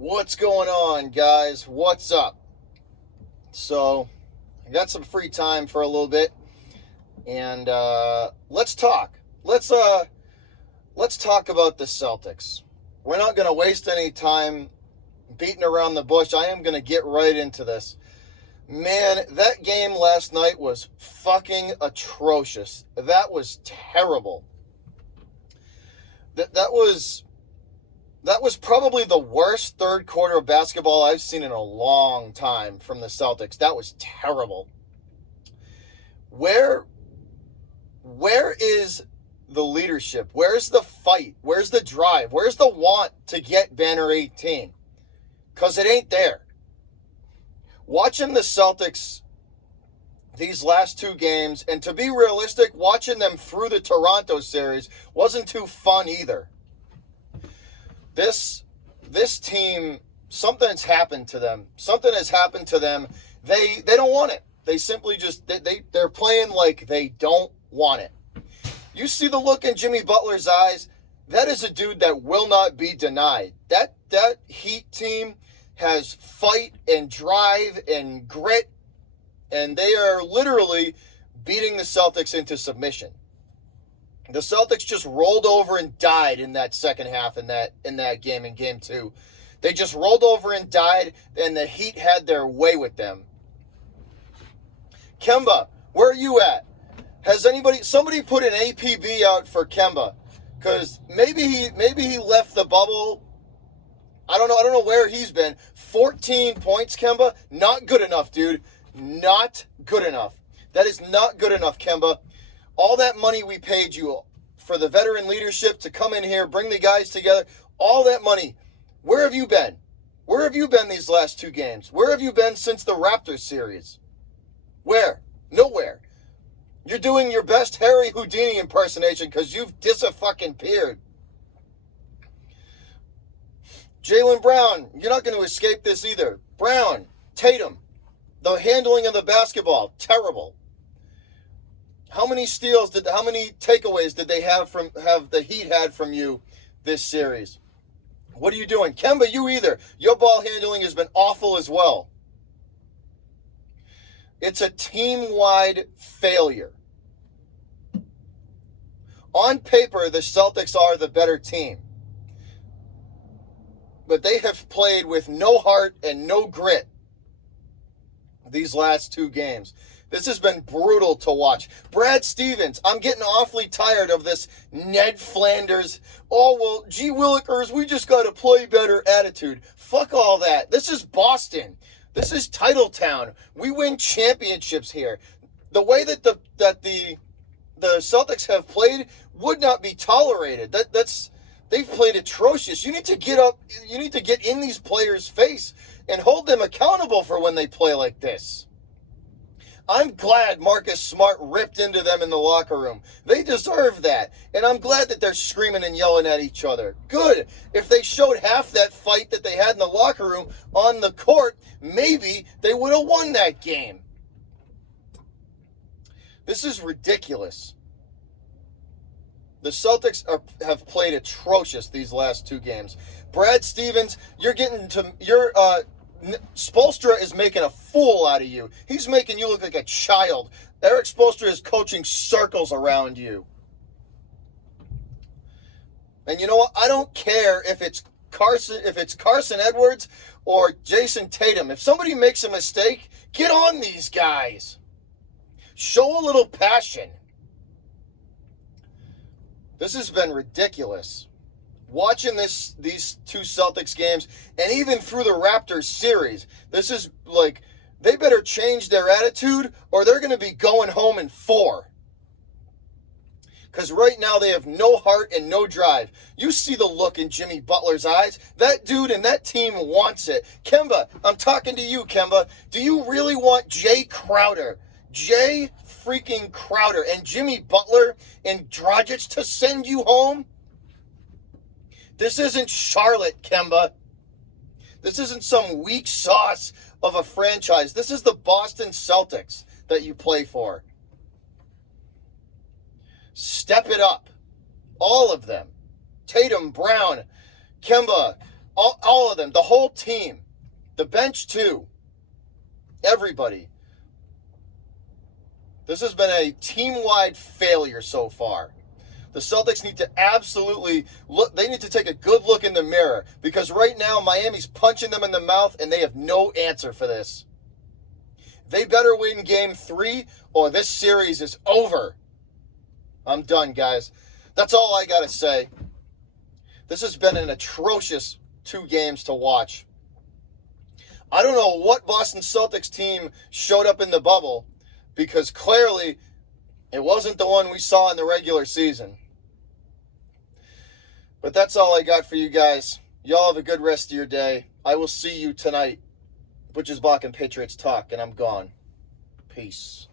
What's going on, guys? What's up? So, I got some free time for a little bit, and let's talk. Let's talk about the Celtics. We're not going to waste any time beating around the bush. I am going to get right into this. Man, that game last night was fucking atrocious. That was terrible. That was probably the worst third quarter of basketball I've seen in a long time from the Celtics. That was terrible. Where is the leadership? Where's the fight? Where's the drive? Where's the want to get Banner 18? Because it ain't there. Watching the Celtics these last two games, and to be realistic, watching them through the Toronto series wasn't too fun either. This team, something's happened to them. Something has happened to them. They don't want it. They simply just, they're playing like they don't want it. You see the look in Jimmy Butler's eyes. That is a dude that will not be denied. That Heat team has fight and drive and grit, and they are literally beating the Celtics into submission. The Celtics just rolled over and died in that second half in that game, in game two. They just rolled over and died, and the Heat had their way with them. Kemba, where are you at? Has somebody put an APB out for Kemba? Because maybe he left the bubble. I don't know where he's been. 14 points, Kemba. Not good enough, dude. Not good enough. That is not good enough, Kemba. All that money we paid you for the veteran leadership to come in here, bring the guys together, all that money, where have you been? Where have you been these last two games? Where have you been since the Raptors series? Where? Nowhere. You're doing your best Harry Houdini impersonation because you've disappeared. Jaylen Brown, you're not going to escape this either. Brown, Tatum, the handling of the basketball, terrible. How many takeaways did they have the Heat had from you this series? What are you doing? Kemba, you either. Your ball handling has been awful as well. It's a team-wide failure. On paper, the Celtics are the better team. But they have played with no heart and no grit these last two games. This has been brutal to watch. Brad Stevens, I'm getting awfully tired of this Ned Flanders, oh, well, gee willikers, we just got to play better attitude. Fuck all that. This is Boston. This is Titletown. We win championships here. The way that the Celtics have played would not be tolerated. They've played atrocious. You need to get up. You need to get in these players' face and hold them accountable for when they play like this. I'm glad Marcus Smart ripped into them in the locker room. They deserve that. And I'm glad that they're screaming and yelling at each other. Good. If they showed half that fight that they had in the locker room on the court, maybe they would have won that game. This is ridiculous. The Celtics have played atrocious these last two games. Brad Stevens, Spoelstra is making a fool out of you. He's making you look like a child. Eric Spoelstra is coaching circles around you. And you know what? I don't care if it's Carson Edwards or Jason Tatum. If somebody makes a mistake, get on these guys. Show a little passion. This has been ridiculous. Watching these two Celtics games, and even through the Raptors series, this is like, they better change their attitude or they're going to be going home in 4. Because right now they have no heart and no drive. You see the look in Jimmy Butler's eyes. That dude and that team wants it. Kemba, I'm talking to you, Kemba. Do you really want Jay freaking Crowder and Jimmy Butler and Dragic to send you home? This isn't Charlotte, Kemba. This isn't some weak sauce of a franchise. This is the Boston Celtics that you play for. Step it up. All of them. Tatum, Brown, Kemba, All of them, the whole team, the bench too, everybody. This has been a team-wide failure so far. The Celtics need to absolutely look, they need to take a good look in the mirror, because right now Miami's punching them in the mouth and they have no answer for this. They better win game 3 or this series is over. I'm done, guys. That's all I got to say. This has been an atrocious 2 games to watch. I don't know what Boston Celtics team showed up in the bubble, because clearly it wasn't the one we saw in the regular season. But that's all I got for you guys. Y'all have a good rest of your day. I will see you tonight. Butchers, Bach, and Patriots talk, and I'm gone. Peace.